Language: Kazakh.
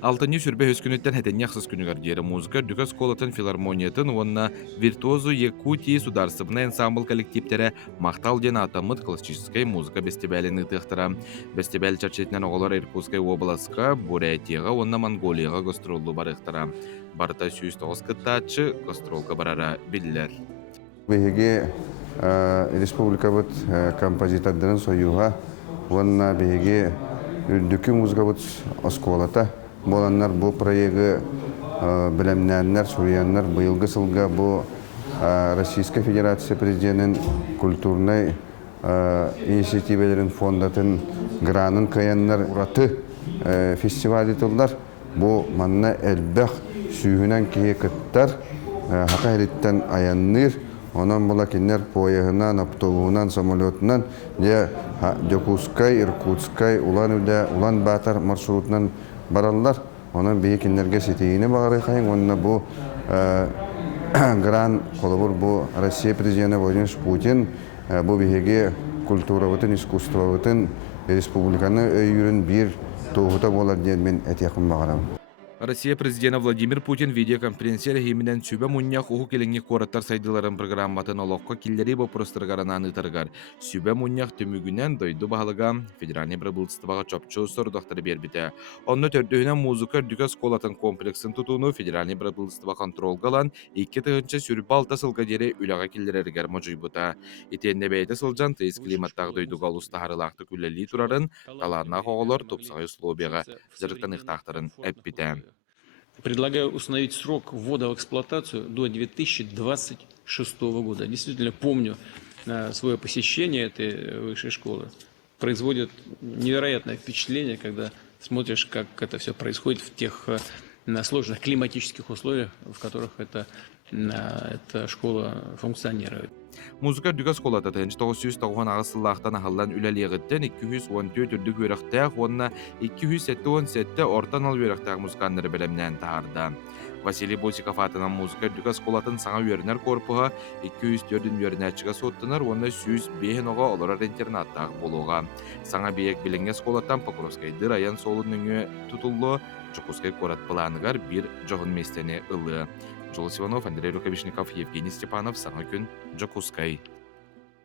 Алтынчы сүрбе өскүнүттен хетенне ахсыз күнүгөр диэри музыка дүкөс колотын филармониятын уонна виртуозу Якутии сударственный ансамбль коллективтере мактал ден атамыт классической музыка бестебелин ытыахтара. Бестебел чарчетинен оголор Иркутской областка, Бурятияга, уонна Монголияга гастроллу барыахтара. Барыта сүүс тоғыз кыттаачы гастролга барара биллер. Беге республика бут композитордарын союга уонна беге үрдүкү музыка бут осколата боланнар бу проекты билемнәннәр суяннар быелгы сылга бу Российская Федерация президентин культурный инициативаларын фондатын гранын каяннар ураты фестиваль тылдар бу манна элбэх сүйүнен кие кыттар хакайриттен аянныр. Онан була кинер пояһынан, автобусынан, самолетынан, де Якутскай, Иркутскай, улан батар маршрутынан бараллар. Онан бие кинерге сетейіне бағары қайын. Онна бу гран қолыбыр бу Россия президенті Владимир Путин бу биеге культура бутын, искусство бутын, республиканы өйірін бір тоғыта болар ден мен әтеқім бағарам. Россия президенті Владимир Путин видеоконференция химинен сүбе муньяк уху келеңе кораттар сайдыларын программатын олоққа киллери бопростыргарынан ытыргар. Сүбе муньяк түмүгүнен дойду бағалыга федеральный правительствоға чопчу сордақтары бербіте. Онны төрдігінен музыка дүкөс колатын комплексін тұтуыну федеральный правительство контролгалан 2 тығынчы сүрбі алта сылға дере үліға киллерергер можуйбута. Итенне бәйті сылжан тыйыз климаттағы дойдуға ұстағарылақты күлләли турарын таларына қоғылар топсағай слобияға зырықтан иқтақтарын әппіте. Предлагаю установить срок ввода в эксплуатацию до 2026 года. Действительно помню свое посещение этой высшей школы. Производит невероятное впечатление, когда смотришь, как это все происходит в тех сложных климатических условиях, в которых эта школа функционирует. Музыка дүгәс колата тәнч 990 агысыллахтан ахаллан үләлегеттен 214 үрдүк өрәктәк, онна 217 ортан ал өрәктәк музыканнары белемнән таарда. Василий Босиков атынан музыка дүгәс колатын саңа өрнәр корпуга 204 өрнәчгә соттынар, онна 105 ога олар интернаттак болуга. Саңа биек биленгәс колаттан Покровскай район солыныңы тутуллы Чукускай корат планыгар бир жогын местене ылы. Жол Сиванов, Андрей Рукавишников, Евгений Степанов, Саңа күн, Жокускай.